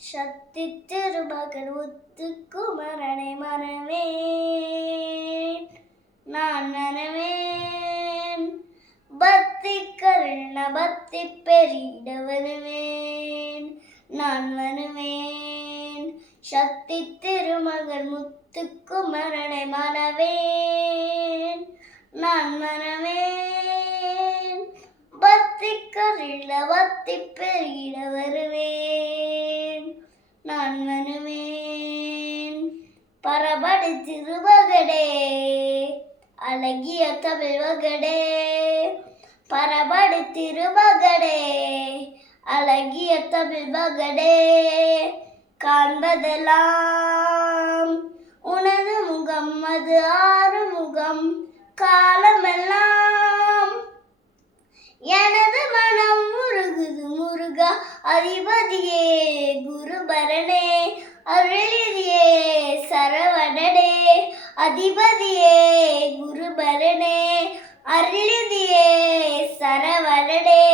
சக்தி திருமகன் முத்துக்குமரனை மறவேன், நான் மறவேன். பக்தி கருண பக்தி பெரிட வருவேன், நான் வருவேன். சக்தி திருமகன் முத்துக்குமரனை மறவேன், நான் மறவேன். பக்தி கருண பக்தி பெரிட வருவேன், நான் வருவேன். பரபடி திருமகனே அழகிய தமிழ் மகனே, பரபடி திருமகனே அழகிய தமிழ் மகனே. காண்பதெல்லாம் உனது முகம், அது ஆறுமுகம் காலமெல்லாம். எனது மனம் முருகுது முருகா அதிபதியே குருபரனே, அருளிதியே சரவணனே. அதிபதியே குருபரனே, அருளிதியே சரவணனே.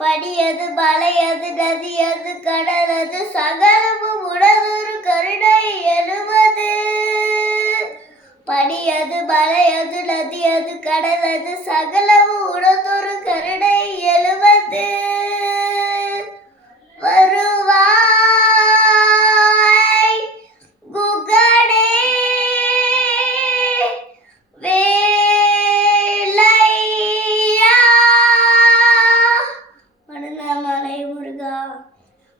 படியது மலையது நதியது கடலது சகலமும் உனதொரு கருணை எழுவது. படியது மலையது நதியது கடலது சகலமும் உனதொரு கருணை எழுவது. வருவாய் குகனே வேலையா, மருதமலை முருகா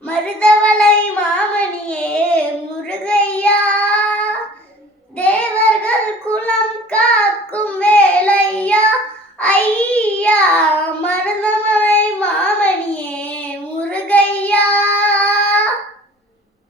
மருதமலை மாமணியே